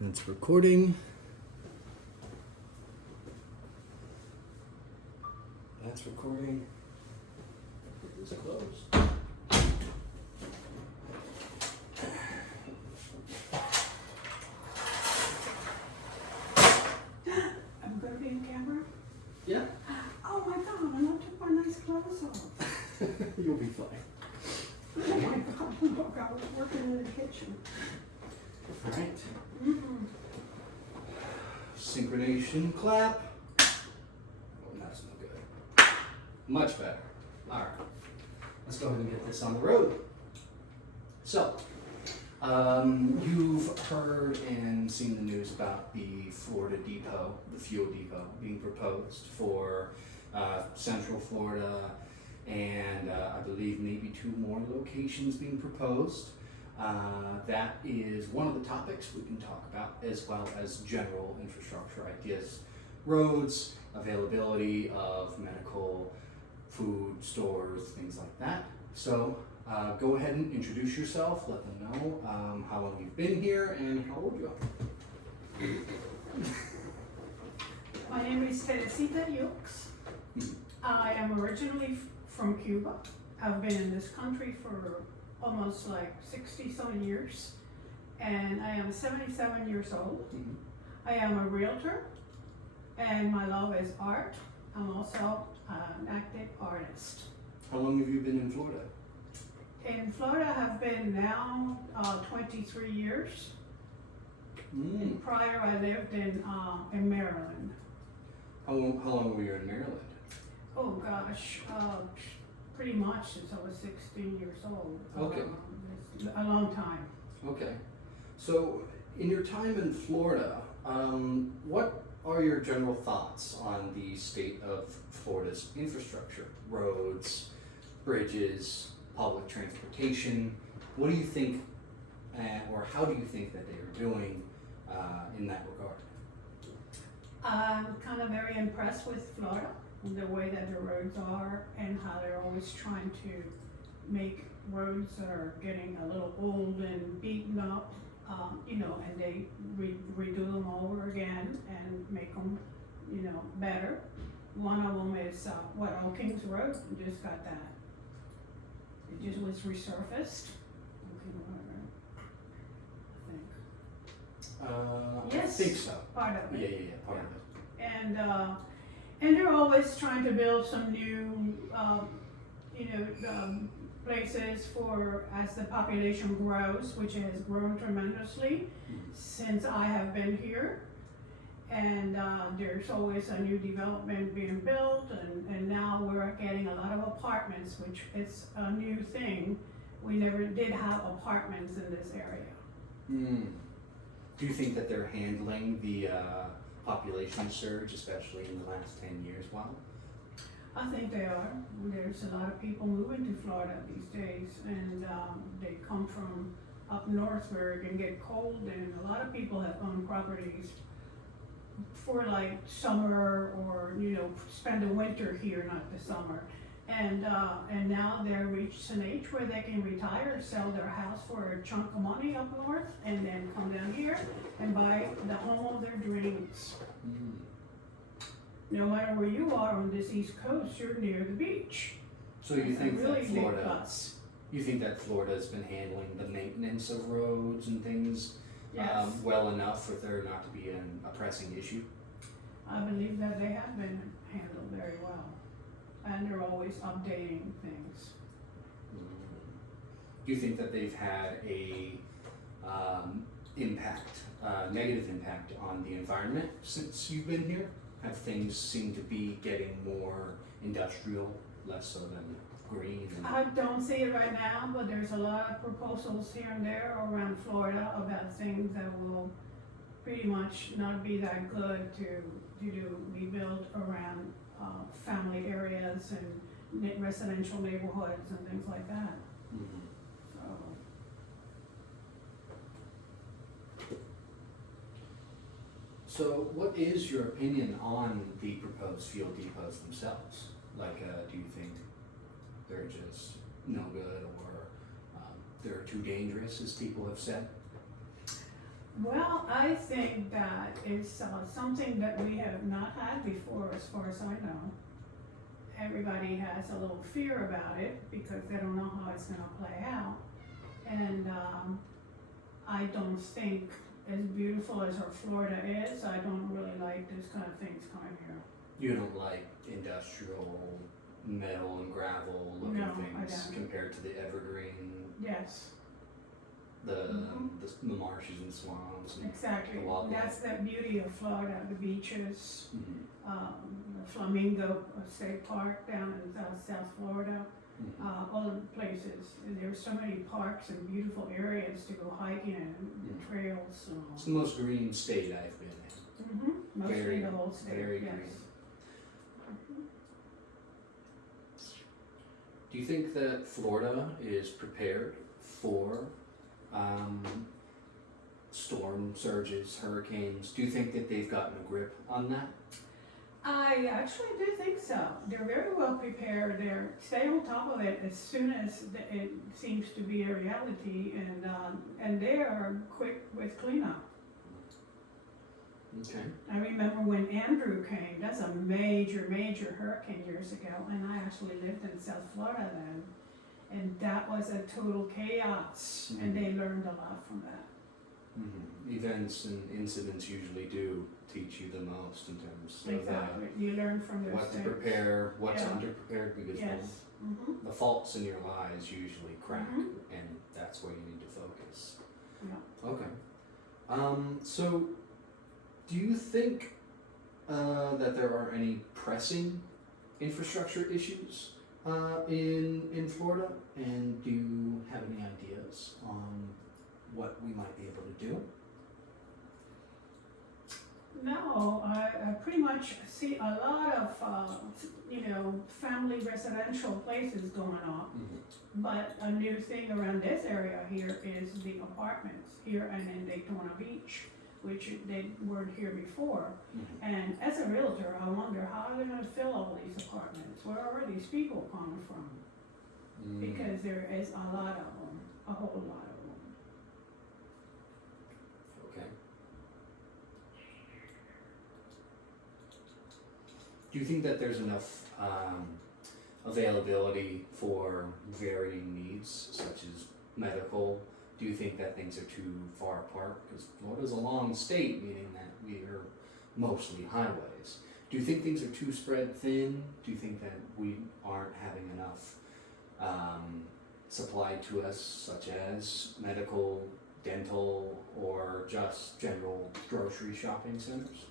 That's recording. That's recording. Get this closed. I'm gonna be in camera? Yeah. Oh my god, I not took my nice clothes off. You'll be fine. Oh my god, look, I was working in the kitchen. All right. Mm-mm. Synchronization clap. Oh, that's no good. Much better. All right. Let's go ahead and get this on the road. So, you've heard and seen the news about the Florida depot, the fuel depot, being proposed for Central Florida, and I believe maybe 2 more locations being proposed. That is one of the topics we can talk about, as well as general infrastructure ideas, roads, availability of medical, food, stores, things like that. So go ahead and introduce yourself, let them know how long you've been here and how old you are. My name is Teresita Yukes. I am originally from Cuba. I've been in this country for almost like 60-some years, and I am 77 years old. Mhm. I am a realtor, and my love is art. I'm also an active artist. How long have you been in Florida? In Florida, I have been now 23 years. And prior, I lived in Maryland. How long were you in Maryland? Oh gosh, pretty much since I was 16 years old. Okay. A long time. Okay. So, in your time in Florida, what are your general thoughts on the state of Florida's infrastructure? Roads, bridges, public transportation. What do you think, or how do you think that they are doing in that regard? I'm kind of very impressed with Florida, the way that the roads are and how they're always trying to make roads that are getting a little old and beaten up, and they redo them over again and make them, better. One of them is, Old Kings Road, we just got that. It just was resurfaced. Old Kings Road, I think. Yes. I think so. Part of it. Yeah, part of it. And they're always trying to build some new, places for as the population grows, which has grown tremendously since I have been here. And there's always a new development being built, and now we're getting a lot of apartments, which is a new thing. We never did have apartments in this area. Do you think that they're handling the population surge, especially in the last 10 years, well? I think they are. There's a lot of people moving to Florida these days, and they come from up north where it can get cold, and a lot of people have owned properties for like summer or, spend the winter here, not the summer. And now they're reached an age where they can retire, sell their house for a chunk of money up north, and then come down here and buy the home of their dreams. No matter where you are on this East Coast, you're near the beach. So you That's a think really that big Florida, plus. you think that Florida's been handling the maintenance of roads and things Yes. well enough for there not to be a pressing issue? I believe that they have been handled very well, and they're always updating things. Do you think that they've had a negative impact on the environment since you've been here? Have things seemed to be getting more industrial, less so than green? I don't see it right now, but there's a lot of proposals here and there around Florida about things that will pretty much not be that good to be built around family areas and residential neighborhoods and things like that. So what is your opinion on the proposed fuel depots themselves? Like, do you think they're just no good, or they're too dangerous, as people have said? Well, I think that it's something that we have not had before, as far as I know. Everybody has a little fear about it because they don't know how it's gonna play out. And I don't think, as beautiful as our Florida is, I don't really like this kind of things coming here. You don't like industrial metal and gravel looking No, I things don't. compared to the evergreen, Yes, the, Mhm. the marshes and swamps and exactly. the wildlife. That's the beauty of Florida, the beaches, Mhm, the Flamingo State Park down in South Florida. mhm. All the places. There's so many parks and beautiful areas to go hiking and Mm. trails. It's the most green state I've been in. Mostly Very, the whole state. very yes. green. Mhm. Do you think that Florida is prepared for storm surges, hurricanes? Do you think that they've gotten a grip on that? I actually do think so. They're very well prepared. They're stay on top of it as soon as it seems to be a reality, and they are quick with cleanup. Okay. I remember when Andrew came, that's a major, major hurricane years ago, and I actually lived in South Florida then. And that was a total chaos, and they learned a lot from that. Mm-hmm. Events and incidents usually do teach you the most in terms of Exactly, you learn from those what to things. prepare, what's Yeah. underprepared, because Yes. Mm-hmm. the faults in your lives usually crack, Mhm. and that's where you need to focus. Yeah. Okay. So, do you think that there are any pressing infrastructure issues in Florida, and do you have any ideas on what we might be able to do? No, I pretty much see a lot of, family residential places going up. But a new thing around this area here is the apartments here and in Daytona Beach, which they weren't here before. And as a realtor, I wonder how they're gonna fill all these apartments. Where are these people coming from? Because there is a lot of them, a whole lot of them. Okay. Do you think that there's enough availability for varying needs, such as medical? Do you think that things are too far apart? Because Florida's a long state, meaning that we are mostly highways. Do you think things are too spread thin? Do you think that we aren't having enough supplied to us, such as medical, dental, or just general grocery shopping centers?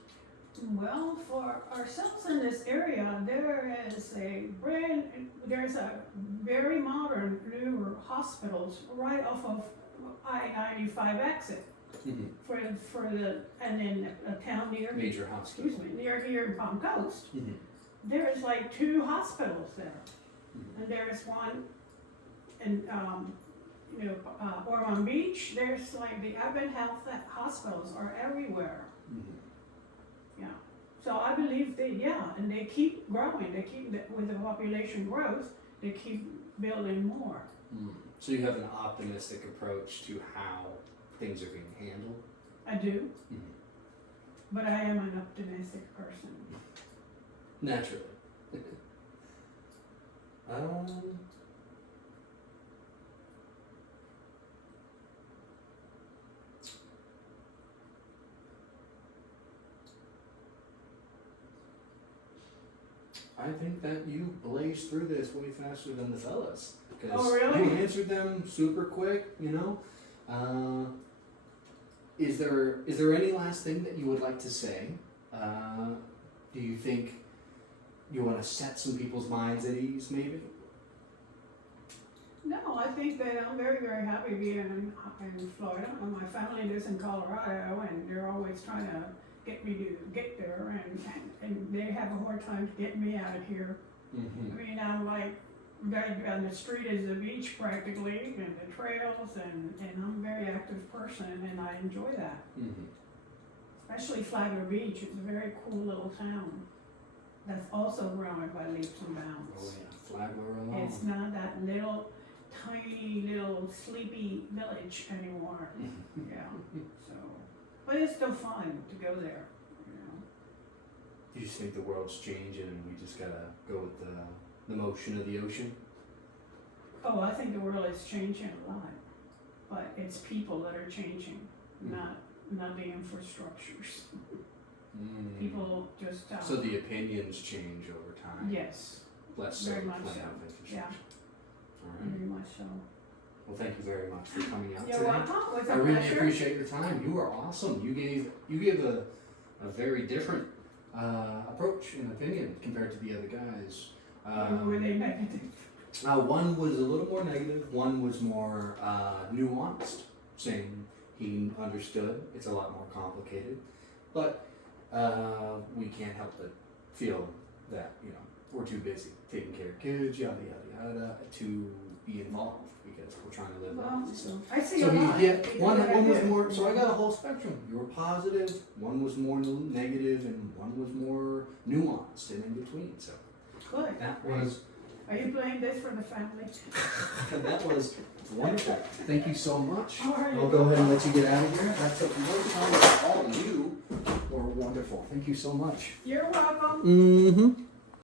Well, for ourselves in this area, there's a very modern, newer hospitals right off of I-95 exit and in a town near, Major hospital. near here in Palm Coast. Mhm. There's like 2 hospitals there, Mhm. and there's one in, Ormond Beach. There's like the Advent Health hospitals are everywhere. Mhm. Yeah, so I believe and they keep growing, with the population growth, they keep building more. So you have an optimistic approach to how things are being handled? I do, Mhm. but I am an optimistic person. Naturally. um, I think that you blazed through this way faster than the fellas. Oh, really? You answered them super quick, you know? Is there any last thing that you would like to say? Do you think you want to set some people's minds at ease, maybe? No, I think that I'm very, very happy being in Florida, and my family lives in Colorado, and they're always trying to get me to get there, and they have a hard time getting me out of here. Mm-hmm. I mean, I'm like, right down the street is the beach practically, and the trails, and I'm a very active person, and I enjoy that. Mm-hmm. Especially Flagler Beach, it's a very cool little town that's also growing by leaps and Oh bounds. yeah, Flagler alone. It's not that tiny little sleepy village anymore. Yeah, so it is still fun to go there, you know. You just think the world's changing and we just gotta go with the motion of the ocean? Oh, I think the world is changing a lot, but it's people that are changing, not the infrastructures. People just, So the opinions change over time? yes, Less so very the much plan so. of infrastructure? Yeah. Alright, very much so. well, thank you very much for coming out You're today. welcome, it was I a really pleasure. appreciate your time. You are awesome. You gave a very different approach and opinion compared to the other guys. Were they negative? One was a little more negative. One was more nuanced, saying he understood. It's a lot more complicated, but we can't help but feel that we're too busy taking care of kids, yada yada yada, to be involved because we're trying to live Well, lives. So. I see So a lot. yeah, because one I was do. more. So I got a whole spectrum. You were positive. One was more negative, and one was more nuanced and in between. So Good. that was Are you playing this for the family? that was wonderful. Thank you so much. All right. I'll go ahead and let you get out of here. I took no time at all. You were wonderful. Thank you so much. You're welcome. Mm-hmm.